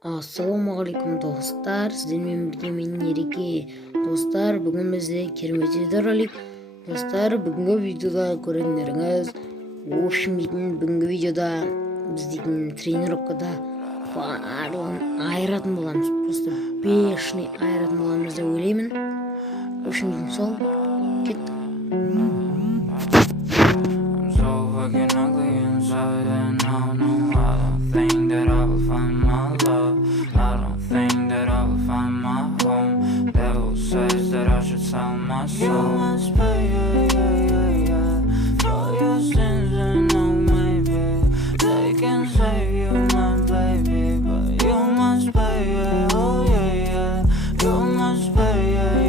Ассалаумағалейкум достар, сіздермен бірге мен Ереке. Достар, бүгін бізде керемет видео ролик. Достар, бүгінгі видеода көргендеріңіз бүгінгі видеода біз дейтін тренировкада барлығын айыратын боламыз. Просто бешеный айыратын боламыз деп ойлаймын. Сол, кеттік. Tell myself you must pay, for your sins and no maybe they can save you, my baby, but you must pay, oh yeah, you must pay,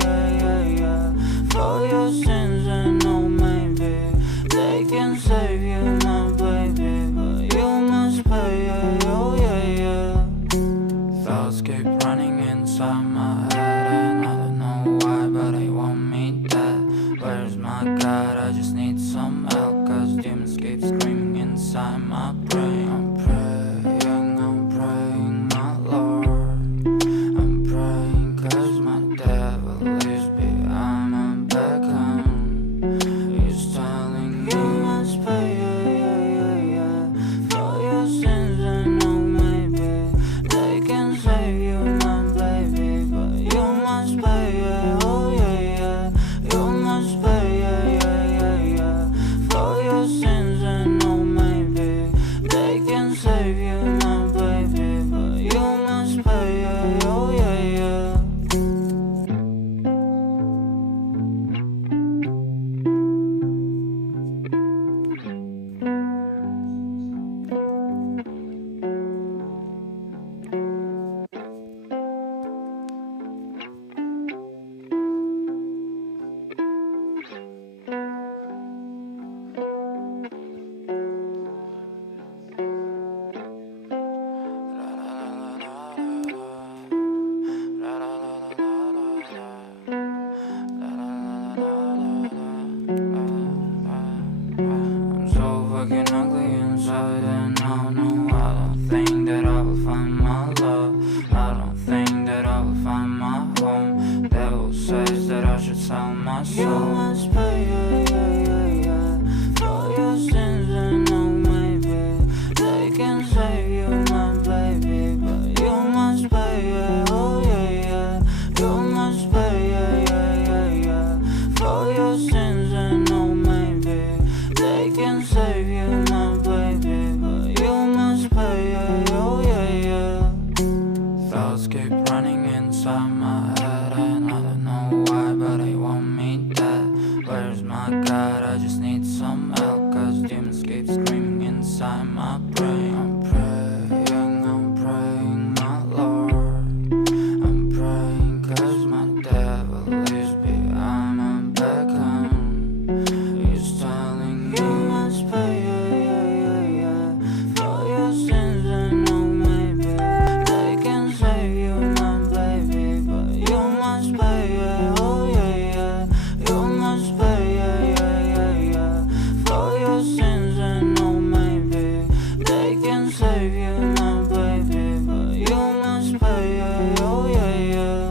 for your sins and no maybe they can save you, my baby, but you must pay, oh yeah. Thoughts keep running inside my head and I don't know why, but I want me dead. Where's my God? I just need some help, cause demons keep screaming inside my brain. I'm praying, my Lord. I'm praying cause my devil is behind my back home. He's telling me you must pay, for your sins and no maybe they can save you, my baby, but you must pay, oh yeah, you must pay, for your sins and no maybe they can save you, my baby, but you must pay, oh yeah. I'm so fucking ugly inside and I don't think that I will find my love. I don't think that I will find my home. Devil says that I should sell my soul. You must pay, for your sins and no maybe they can save you, my baby, but you must pay, oh yeah, you must pay, for your sins and no maybe they can save you, my baby, but you must pay, oh yeah. Thoughts keep running inside my head and I don't know why, but they want me dead. Where's my God? I just need some help, cause demons keep screaming inside my brain. I'm praying, my Lord. I'm praying cause my devil is behind my back home. He's telling me you must pay, for your sins and no maybe they can save you, my baby, but you must pay, oh yeah, you must pay, for your sins and no maybe they can save you, my baby, but you must pay, oh yeah.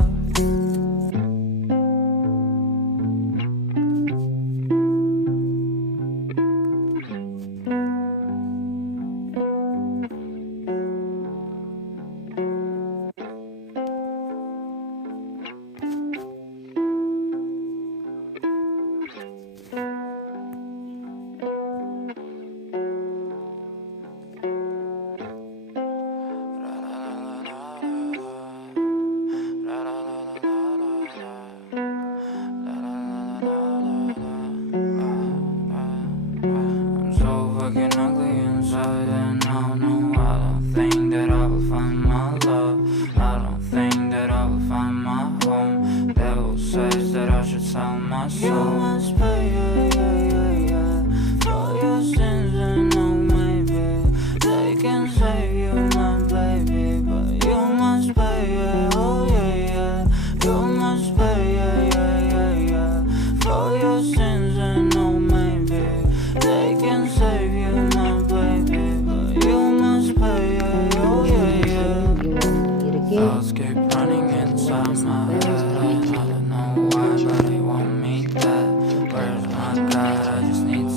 I'm so fucking ugly inside and I don't think that I will find my love. I don't think that I will find my home. Devil says that I should sell my soul. You must pay, for your sins and no maybe they can save you, my baby, but you must pay, oh yeah, you must pay, for your sins and no maybe they can save you, my baby, but you must pay, oh yeah. running inside my head. I don't know why, but I want me dead. Where's my God? I just need